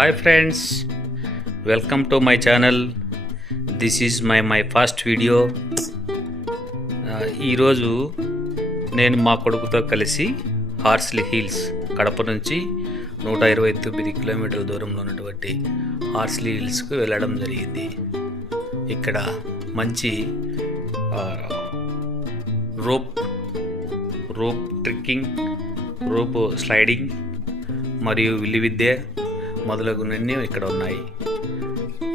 Hi friends, welcome to my channel. This is my first video. ఈరోజు నేను మా కొడుకుతో కలిసి హార్స్లీ హిల్స్, కడప నుంచి 129 కిలోమీటర్ల దూరంలో ఉన్నటువంటి హార్స్లీ హిల్స్కు వెళ్ళడం జరిగింది. ఇక్కడ మంచి రోప్ ట్రెక్కింగ్, రోప్ స్లైడింగ్ మరియు విల్లు విద్య మొదలగునన్నీ ఇక్కడ ఉన్నాయి.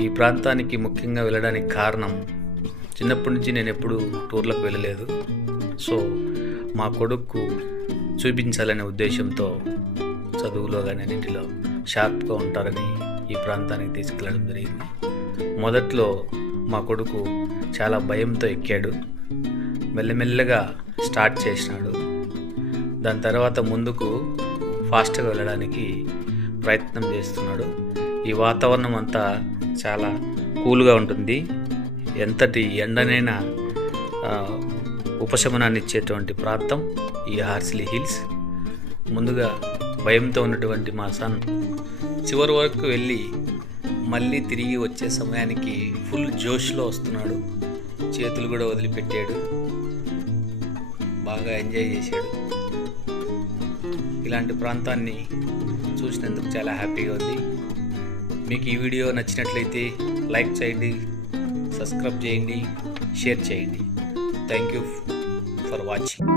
ఈ ప్రాంతానికి ముఖ్యంగా వెళ్ళడానికి కారణం, చిన్నప్పటి నుంచి నేను ఎప్పుడు టూర్లకు వెళ్ళలేదు. సో మా కొడుకు చూపించాలనే ఉద్దేశంతో చదువులో కానీ అన్నింటిలో షార్ప్గా ఉంటారని ఈ ప్రాంతానికి తీసుకెళ్ళడం జరిగింది. మొదట్లో మా కొడుకు చాలా భయంతో ఎక్కాడు, మెల్లమెల్లగా స్టార్ట్ చేసినాడు. దాని తర్వాత ముందుకు ఫాస్ట్గా వెళ్ళడానికి ప్రయత్నం చేస్తున్నాడు. ఈ వాతావరణం అంతా చాలా కూల్గా ఉంటుంది. ఎంతటి ఎండనైనా ఉపశమనాన్ని ఇచ్చేటువంటి ప్రాంతం ఈ హార్స్లీ హిల్స్. ముందుగా భయంతో ఉన్నటువంటి మా సన్ చివరి వరకు వెళ్ళి మళ్ళీ తిరిగి వచ్చే సమయానికి ఫుల్ జోష్లో వస్తున్నాడు. చేతులు కూడా వదిలిపెట్టాడు, బాగా ఎంజాయ్ చేశాడు. ఇలాంటి ప్రాంతాన్ని చూసినందుకు చాలా హ్యాపీగా ఉంది. మీకు ఈ వీడియో నచ్చినట్లయితే లైక్ చేయండి, సబ్స్క్రైబ్ చేయండి, షేర్ చేయండి. Thank you for watching.